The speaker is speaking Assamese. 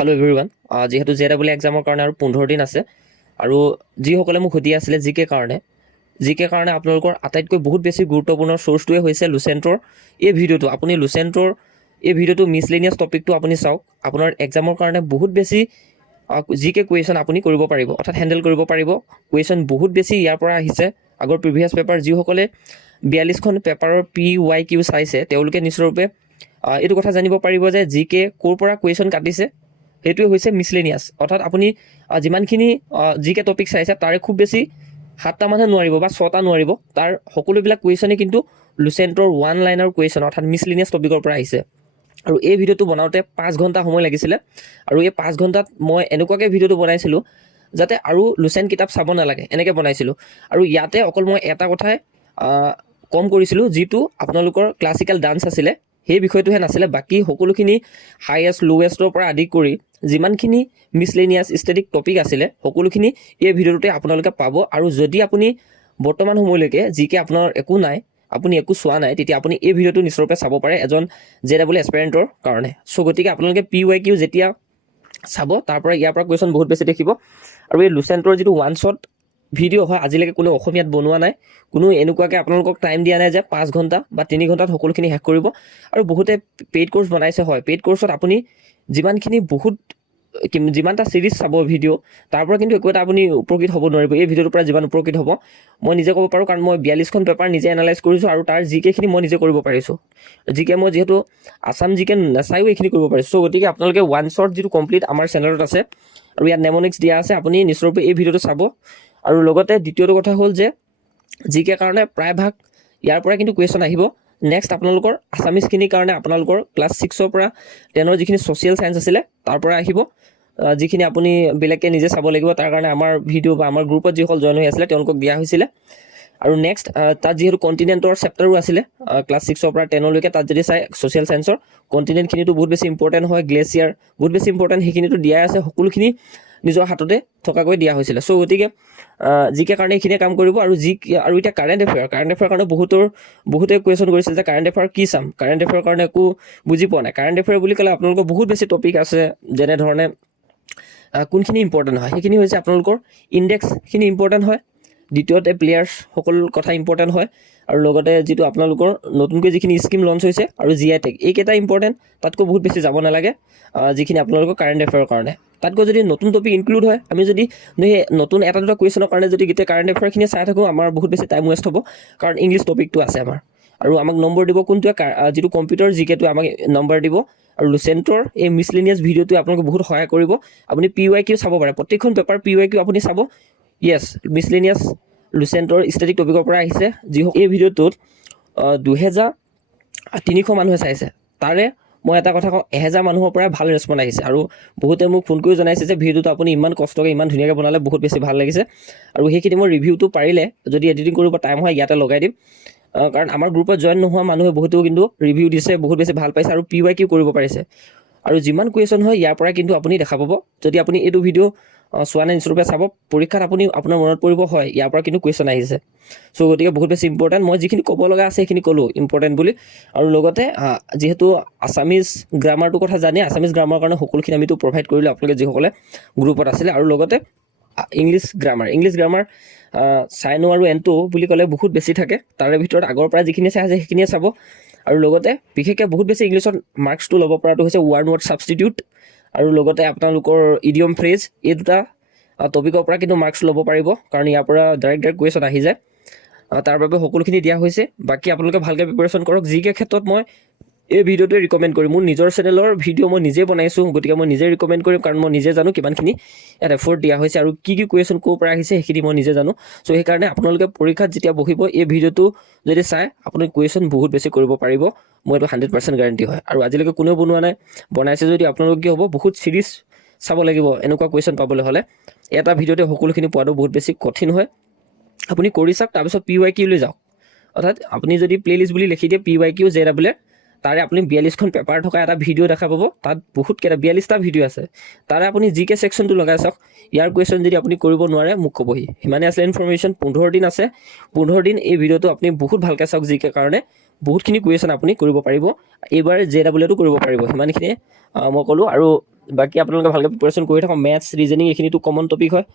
Hello' everyone. যিহেতু JEE এক্সামৰ কাৰণে আৰু 15 দিন আছে আৰু যিসকলে মোক সুধি আছিলে জিকে কাৰণে আপোনালোকৰ আটাইতকৈ বহুত বেছি গুৰুত্বপূৰ্ণ চ'ৰ্চটোৱে হৈছে লুচেণ্টৰ এই ভিডিঅ'টো। আপুনি লুচেণ্টৰ এই ভিডিঅ'টো মিছলেনিয়াছ টপিকটো আপুনি চাওক। আপোনাৰ এক্সামৰ কাৰণে বহুত বেছি জিকে কুৱেশ্যন আপুনি কৰিব পাৰিব, অৰ্থাৎ হেণ্ডেল কৰিব পাৰিব। কুৱেশ্যন বহুত বেছি ইয়াৰ পৰা আহিছে। আগৰ প্ৰিভিয়াছ পেপাৰ যিসকলে 42খন পেপাৰৰ PYQ চাইছে তেওঁলোকে নিশ্চয়ৰূপে এইটো কথা জানিব পাৰিব যে জিকে ক'ৰ পৰা কুৱেশ্যন কাটিছে। সেইটোৱে হৈছে মিছলেনিয়াছ, অৰ্থাৎ আপুনি যিমানখিনি জিকে টপিক চাইছে তাৰে খুব বেছি 7টা মানুহে নোৱাৰিব বা 6টা নোৱাৰিব। তাৰ সকলোবিলাক কুৱেশ্যনেই কিন্তু লুচেণ্টৰ 1 লাইনৰ কুৱেশ্যন অৰ্থাৎ মিছলেনিয়াছ টপিকৰ পৰা আহিছে। আৰু এই ভিডিঅ'টো বনাওঁতে 5 ঘণ্টা সময় লাগিছিলে। আৰু এই 5 ঘণ্টাত মই এনেকুৱাকৈ ভিডিঅ'টো বনাইছিলোঁ যাতে আৰু লুচেণ্ট কিতাপ চাব নালাগে, এনেকৈ বনাইছিলোঁ। আৰু ইয়াতে অকল মই এটা কথাই কম কৰিছিলোঁ, যিটো আপোনালোকৰ ক্লাছিকেল ডান্স আছিলে সেই বিষয়টোহে নাছিলে। বাকী সকলোখিনি হাইয়েষ্ট লোৱেষ্টৰ পৰা আদি কৰি যিমানখিনি মিছলেনিয়াছ ষ্টেটিক টপিক আছিলে সকলোখিনি এই ভিডিঅ'টোতে আপোনালোকে পাব। আৰু যদি আপুনি বৰ্তমান সময়লৈকে জিকে আপোনাৰ একো নাই, আপুনি একো চোৱা নাই, তেতিয়া আপুনি এই ভিডিঅ'টো নিশ্চয়ৰূপে চাব পাৰে এজন JEE এস্পিৰেণ্টৰ কাৰণে। চ' গতিকে আপোনালোকে PYQ যেতিয়া চাব তাৰ পৰা ইয়াৰ পৰা কুৱেশ্যন বহুত বেছি দেখিব। আৰু এই লুচেণ্টৰ যিটো ওৱান শ্বট ভিডিঅ' হয়, আজিলৈকে কোনো অসমীয়াত বনোৱা নাই, কোনো এনেকুৱাকৈ আপোনালোকক টাইম দিয়া নাই যে 5 ঘণ্টা বা 3 ঘণ্টাত সকলোখিনি শেষ কৰিব। আৰু বহুতে পেইড কোৰ্চ বনাইছে, হয়, পেইড কোৰ্চত আপুনি যিমানটা ছিৰিজ চাব ভিডিঅ' তাৰ পৰা কিন্তু একো এটা আপুনি উপকৃত হ'ব নোৱাৰিব। এই ভিডিঅ'টোৰ পৰা যিমান উপকৃত হ'ব মই নিজে ক'ব পাৰোঁ, কাৰণ মই 42খন পেপাৰ নিজে এনালাইজ কৰিছোঁ আৰু তাৰ জিকেখিনি মই নিজে কৰিব পাৰিছোঁ। জিকে মই যিহেতু আছাম জিকে নাচায়ো এইখিনি কৰিব পাৰিছোঁ। চ' গতিকে আপোনালোকে ওৱান শ্বট যিটো কমপ্লিট আমাৰ চেনেলত আছে আৰু ইয়াত নেমনিক্স দিয়া আছে, আপুনি নিশ্চয়ৰূপে এই ভিডিঅ'টো চাব। আৰু লগতে দ্বিতীয়টো কথা হ'ল যে জিকে কাৰণে প্ৰায়ভাগ ইয়াৰ পৰা কিন্তু কুৱেশ্যন আহিব। নেক্সট আপোনালোকৰ আছামিজখিনিৰ কাৰণে আপোনালোকৰ ক্লাছ 6ৰ পৰা 10ৰ যিখিনি ছ'চিয়েল ছায়েন্স আছিলে তাৰ পৰা আহিব, যিখিনি আপুনি বেলেগকৈ নিজে চাব লাগিব। তাৰ কাৰণে আমাৰ ভিডিঅ' বা আমাৰ গ্ৰুপত যিসকল জইন হৈ আছিলে তেওঁলোকক দিয়া হৈছিলে। আৰু নেক্সট তাত যিহেতু কণ্টিনেণ্টৰ চেপ্টাৰো আছিলে ক্লাছ 6ৰ পৰা 10লৈকে, তাত যদি চাই ছ'চিয়েল ছায়েন্সৰ কণ্টিনেণ্টখিনিতো বহুত বেছি ইম্পৰ্টেণ্ট হয়, গ্লেছিয়াৰ বহুত বেছি ইম্পৰ্টেণ্ট, সেইখিনিতো দিয়াই আছে, সকলোখিনি নিজৰ হাততে থকাকৈ দিয়া হৈছিলে। চ' গতিকে জিকে কাৰণে এইখিনিয়ে কাম কৰিব। আৰু এতিয়া কাৰেণ্ট এফেয়াৰ কাৰণে বহুতে কুৱেশ্যন কৰিছিল যে কাৰেণ্ট এফেয়াৰ কি চাম, কাৰেণ্ট এফেয়াৰ কাৰণে একো বুজি পোৱা নাই। কাৰেণ্ট এফেয়াৰ বুলি ক'লে আপোনালোকৰ বহুত বেছি টপিক আছে, যেনেধৰণে কোনখিনি ইম্পৰ্টেণ্ট হয় সেইখিনি হৈছে আপোনালোকৰ ইণ্ডেক্সখিনি ইম্পৰ্টেণ্ট হয়, দ্বিতীয়তে প্লেয়াৰ্ছ সকলো কথা ইম্পৰ্টেণ্ট হয়, আৰু লগতে যিটো আপোনালোকৰ নতুনকৈ যিখিনি স্কিম লঞ্চ হৈছে আৰু GI টেগ, এইকেইটা ইম্পৰ্টেণ্ট। তাতকৈ বহুত বেছি যাব নালাগে যিখিনি আপোনালোকৰ কাৰেণ্ট এফেয়াৰৰ কাৰণে। তাতকৈ যদি নতুন টপিক ইনক্লুড হয়, আমি যদি নতুন এটা দুটা কুৱেশ্যনৰ কাৰণে যদি গোটেই কাৰেণ্ট এফেয়াৰখিনি চাই থাকোঁ, আমাৰ বহুত বেছি টাইম ৱেষ্ট হ'ব, কাৰণ ইংলিছ টপিকটো আছে আমাৰ। আৰু আমাক নম্বৰ দিব কোনটোৱে, যিটো কম্পিউটাৰ জিকেটোৱে আমাক নম্বৰ দিব। আৰু লুচেণ্টৰ এই মিছলেনিয়াছ ভিডিঅ'টোৱে আপোনালোকক বহুত সহায় কৰিব। আপুনি PYQ চাব পাৰে, প্ৰত্যেকখন পেপাৰ PYQ আপুনি চাব। য়েছ, মিছলেনিয়াছ লুচেণ্টৰ ষ্টেটিক টপিকৰ পৰা আহিছে। এই ভিডিঅ'টোত 2300 মানুহে চাইছে, তাৰে মই এটা কথা কওঁ, 1000 মানুহৰ পৰা ভাল ৰেচপঞ্চ আহিছে। আৰু বহুতে মোক ফোন কৰি জনাইছে যে ভিডিঅ'টো আপুনি ইমান কষ্টকৈ ইমান ধুনীয়াকৈ বনালে, বহুত বেছি ভাল লাগিছে। আৰু সেইখিনি মই ৰিভিউটো পাৰিলে যদি এডিটিং কৰিব টাইম হয় ইয়াতে লগাই দিম, কাৰণ আমাৰ গ্ৰুপত জইন নোহোৱা মানুহে বহুতেও কিন্তু ৰিভিউ দিছে, বহুত বেছি ভাল পাইছে আৰু PYQ কৰিব পাৰিছে। আৰু যিমান কুৱেশ্যন হয় ইয়াৰ পৰাই কিন্তু আপুনি দেখা পাব। যদি আপুনি এইটো ভিডিঅ' চোৱা নাই নিশ্চয়ৰূপে চাব, পৰীক্ষাত আপোনাৰ মনত পৰিব, হয় ইয়াৰ পৰা কিন্তু কুৱেশ্যন আহিছে। চ' গতিকে বহুত বেছি ইম্পৰ্টেণ্ট। মই যিখিনি ক'ব লগা আছে সেইখিনি ক'লোঁ ইম্পৰ্টেণ্ট বুলি। আৰু লগতে যিহেতু আছামিজ গ্ৰামাৰটোৰ কথা জানে, আছামিজ গ্ৰামাৰৰ কাৰণে সকলোখিনি আমিতো প্ৰভাইড কৰিলোঁ আপোনালোকে যিসকলে গ্ৰুপত আছিলে। আৰু লগতে ইংলিছ গ্ৰামাৰ চাইনো আৰু এনটো বুলি ক'লে বহুত বেছি থাকে, তাৰে ভিতৰত আগৰ পৰা যিখিনি চাই আছে সেইখিনিয়ে চাব। আৰু লগতে বিশেষকৈ বহুত বেছি ইংলিছত মাৰ্কছটো ল'ব পৰাটো হৈছে ওৱান ৱৰ্ড ছাবষ্টিটিউট, আৰু লগতে আপোনালোকৰ ইডিয়ম ফ্ৰেজ, এই দুটা টপিকৰ পৰা কিন্তু মাৰ্কছ ল'ব পাৰিব, কাৰণ ইয়াৰ পৰা ডাইৰেক্ট কুৱেশ্যন আহি যায়। তাৰ বাবে সকলোখিনি দিয়া হৈছে। বাকী আপোনালোকে ভালকৈ প্ৰিপেৰেশ্যন কৰক। জিকে ক্ষেত্ৰত মই এই ভিডিঅ'টোৱে ৰিকমেণ্ড কৰিম। মোৰ নিজৰ চেনেলৰ ভিডিঅ' মই নিজে বনাইছোঁ, গতিকে মই নিজে ৰিকমেণ্ড কৰিম, কাৰণ মই নিজে জানো কিমানখিনি ইয়াত এফৰ্ট দিয়া হৈছে আৰু কি কুৱেশ্যন ক'ৰ পৰা আহিছে সেইখিনি মই নিজে জানো। চ' সেইকাৰণে আপোনালোকে পৰীক্ষাত যেতিয়া বহিব এই ভিডিঅ'টো যদি চাই আপুনি কুৱেশ্যন বহুত বেছি কৰিব পাৰিব, মই এইটো 100% গেৰাণ্টি হয়। আৰু আজিলৈকে কোনেও বনোৱা নাই, বনাইছে যদি আপোনালোক কি হ'ব, বহুত ছিৰিজ চাব লাগিব এনেকুৱা কুৱেশ্যন পাবলৈ হ'লে। এটা ভিডিঅ'তে সকলোখিনি পোৱাটো বহুত বেছি কঠিন হয়। আপুনি কৰি চাওক, তাৰপিছত PYQ লৈ যাওক। অৰ্থাৎ আপুনি যদি প্লে'লিষ্ট বুলি লিখি দিয়ে PYQ JEE, তাৰে আপুনি 42খন পেপাৰ থকা এটা ভিডিঅ' দেখা পাব। তাত বহুতকেইটা 42টা ভিডিঅ' আছে, তাৰে আপুনি জিকে ছেকশ্যনটো লগাই চাওক। ইয়াৰ কুৱেশ্যন যদি আপুনি কৰিব নোৱাৰে মোক ক'বহি। সিমানে আছিলে ইনফৰমেশ্যন। 15 দিন আছে, 15 দিন এই ভিডিঅ'টো আপুনি বহুত ভালকৈ চাওক। জিকে কাৰণে বহুতখিনি কুৱেশ্যন আপুনি কৰিব পাৰিব, এইবাৰ JEE কৰিব পাৰিব, সিমানখিনিয়ে মই ক'লোঁ। আৰু বাকী আপোনালোকে ভালকৈ প্ৰিপাৰেশ্যন কৰি থাকক। মেথছ ৰিজনিং এইখিনিতো কমন টপিক হয়,